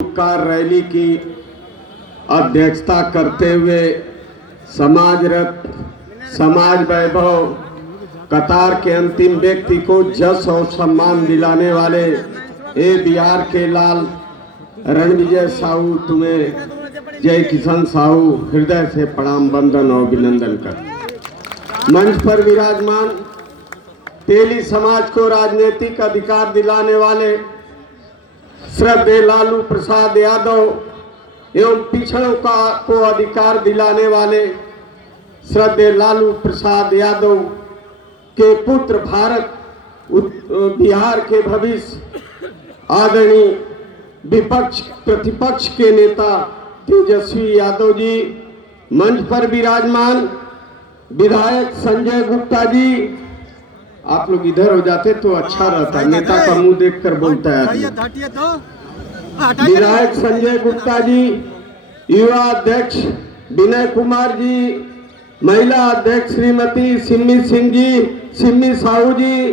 Car rally की अध्यक्षता करते हुए समाज रत्न, समाज वैभव, कतार के अंतिम व्यक्ति को जस और सम्मान दिलाने वाले ए बिहार के लाल रणविजय साहू, तुम्हें जय किशन साहू हृदय से प्रणाम, वंदन और अभिनंदन कर। मंच पर विराजमान तेली समाज को राजनीतिक अधिकार दिलाने वाले श्रद्धेय लालू प्रसाद यादव एवं पिछड़ों को अधिकार दिलाने वाले श्रद्धेय लालू प्रसाद यादव के पुत्र, भारत बिहार के भविष्य आदरणीय विपक्ष प्रतिपक्ष के नेता तेजस्वी यादव जी, मंच पर विराजमान विधायक संजय गुप्ता जी, आप लोग इधर हो जाते तो अच्छा रहता, नेता का मुंह देखकर बोलता है। विधायक संजय गुप्ता जी, युवा अध्यक्ष विनय कुमार जी, महिला अध्यक्ष श्रीमती सिम्मी सिंह जी, सिम्मी साहू जी,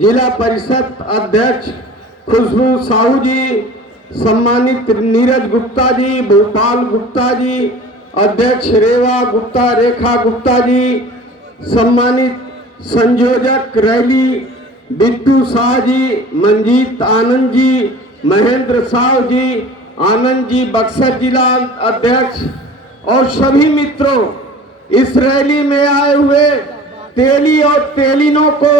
जिला परिषद अध्यक्ष खुशबू साहू जी, सम्मानित नीरज गुप्ता जी, भोपाल गुप्ता जी, अध्यक्ष रेवा गुप्ता, रेखा गुप्ता जी, सम्मानित संयोजक रैली बिट्टू शाह जी, मंजीत आनंद जी, महेंद्र साहू जी, आनंद जी बक्सर जिला अध्यक्ष और सभी मित्रों, इस रैली में आए हुए तेली और तेलिनों को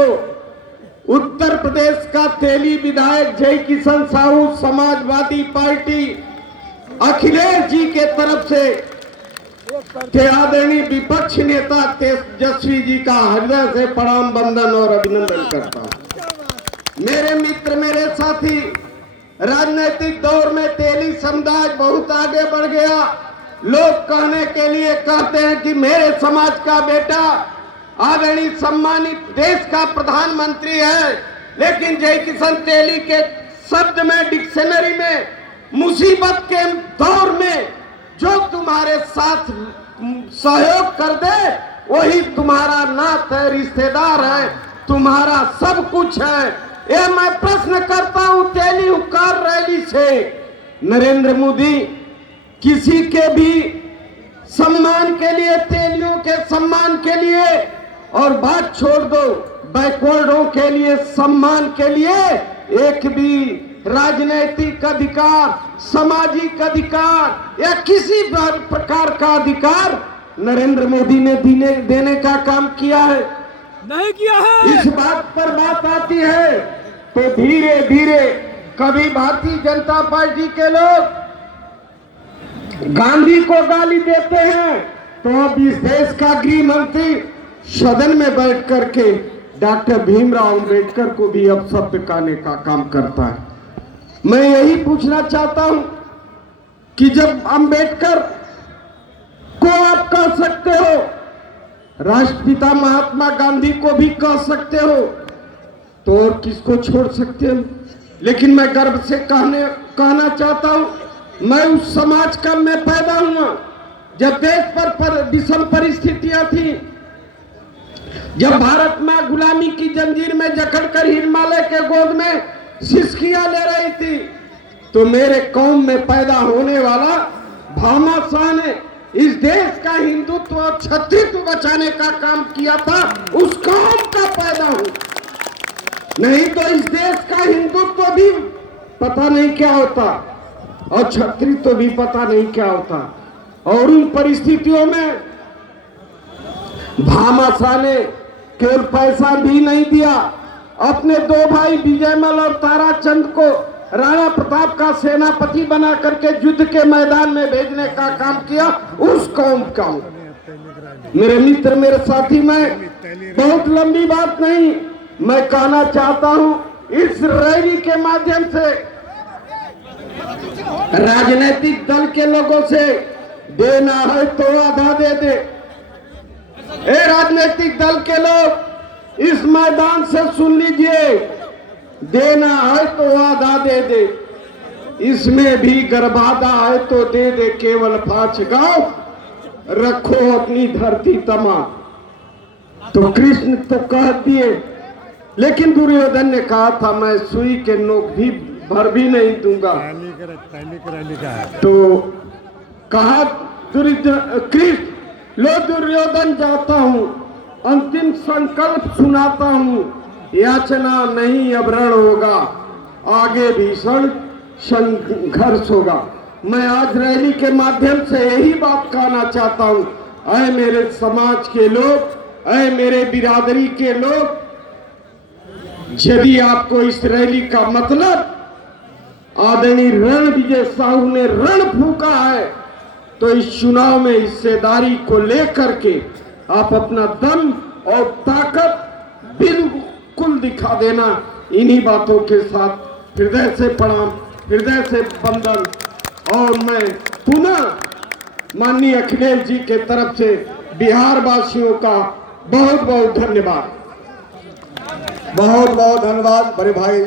उत्तर प्रदेश का तेली विधायक जय किशन साहू समाजवादी पार्टी अखिलेश जी के तरफ से के आदरणीय विपक्ष नेता तेजस्वी जी का हृदय से प्रणाम, वंदन और अभिनंदन करता हूं। मेरे मित्र, मेरे साथी, राजनीतिक दौर में तेली समुदाय बहुत आगे बढ़ गया। लोग कहने के लिए कहते हैं कि मेरे समाज का बेटा आदरणीय सम्मानित देश का प्रधानमंत्री है, लेकिन जय किशन तेली के शब्द में, डिक्शनरी में, मुसीबत के दौर में जो तुम्हारे साथ सहयोग कर दे वही तुम्हारा नात है, रिश्तेदार है, तुम्हारा सब कुछ है। ये मैं प्रश्न करता हूं तेली हुकार रैली से, नरेंद्र मोदी किसी के भी सम्मान के लिए, तेलियों के सम्मान के लिए, और बात छोड़ दो बैकवर्डों के लिए सम्मान के लिए, एक भी राजनैतिक अधिकार, सामाजिक अधिकार या किसी प्रकार का अधिकार नरेंद्र मोदी ने देने का काम किया है? नहीं किया है। इस बात पर बात आती है तो धीरे धीरे कभी भारतीय जनता पार्टी के लोग गांधी को गाली देते हैं, तो अब इस देश का गृह मंत्री सदन में बैठ करके डॉक्टर भीमराव अंबेडकर को भी अपशब्द कहने का काम करता है। मैं यही पूछना चाहता हूं कि जब अंबेडकर को आप कह सकते हो, राष्ट्रपिता महात्मा गांधी को भी कह सकते हो, तो और किसको छोड़ सकते हो? लेकिन मैं गर्व से कहना चाहता हूं, मैं उस समाज का मैं पैदा हुआ जब देश पर विषम परिस्थितियां थी, जब भारत मां गुलामी की जंजीर में जकड़कर हिमालय के गोद में सिसकियां ले रही थी, तो मेरे कौम में पैदा होने वाला भामा शाह ने इस देश का हिंदुत्व और क्षत्रित्व बचाने का काम किया था। उस कौम का पैदा हूं, नहीं तो इस देश का हिंदुत्व भी पता नहीं क्या होता और क्षत्रित्व भी पता नहीं क्या होता। और उन परिस्थितियों में भामा शाह ने केवल पैसा भी नहीं दिया, अपने दो भाई विजयमल और ताराचंद को राणा प्रताप का सेनापति बना करके युद्ध के मैदान में भेजने का काम किया। उस कौम का मेरे मित्र, मेरे साथी, मैं बहुत लंबी बात नहीं, मैं कहना चाहता हूं इस रैली के माध्यम से राजनीतिक दल के लोगों से, देना है तो आधा दे दे। ए राजनीतिक दल के लोग इस मैदान से सुन लीजिए, देना है तो आधा दे दे, इसमें भी गर्भाधा है तो दे दे, केवल 5 गांव रखो अपनी धरती तमा। तो कृष्ण तो कह दिए, लेकिन दुर्योधन ने कहा था मैं सुई के नोक भी भर भी नहीं दूंगा। पहले की रैली का है। तो कहा कृष्ण लो दुर्योधन जाता हूँ, अंतिम संकल्प सुनाता हूँ, याचना नहीं अब रण होगा, आगे भीषण संघर्ष होगा। मैं आज रैली के माध्यम से यही बात कहना चाहता हूँ, ऐ मेरे समाज के लोग, ऐ मेरे बिरादरी के लोग, यदि आपको इस रैली का मतलब आदरणीय रणविजय साहू ने रण फूका है, तो इस चुनाव में हिस्सेदारी को लेकर के आप अपना दम और ताकत बिल्कुल दिखा देना। इन्हीं बातों के साथ हृदय से प्रणाम, हृदय से वंदन, और मैं पुनः माननीय अखिलेश जी के तरफ से बिहार वासियों का बहुत बहुत धन्यवाद। बहुत बहुत धन्यवाद बड़े भाई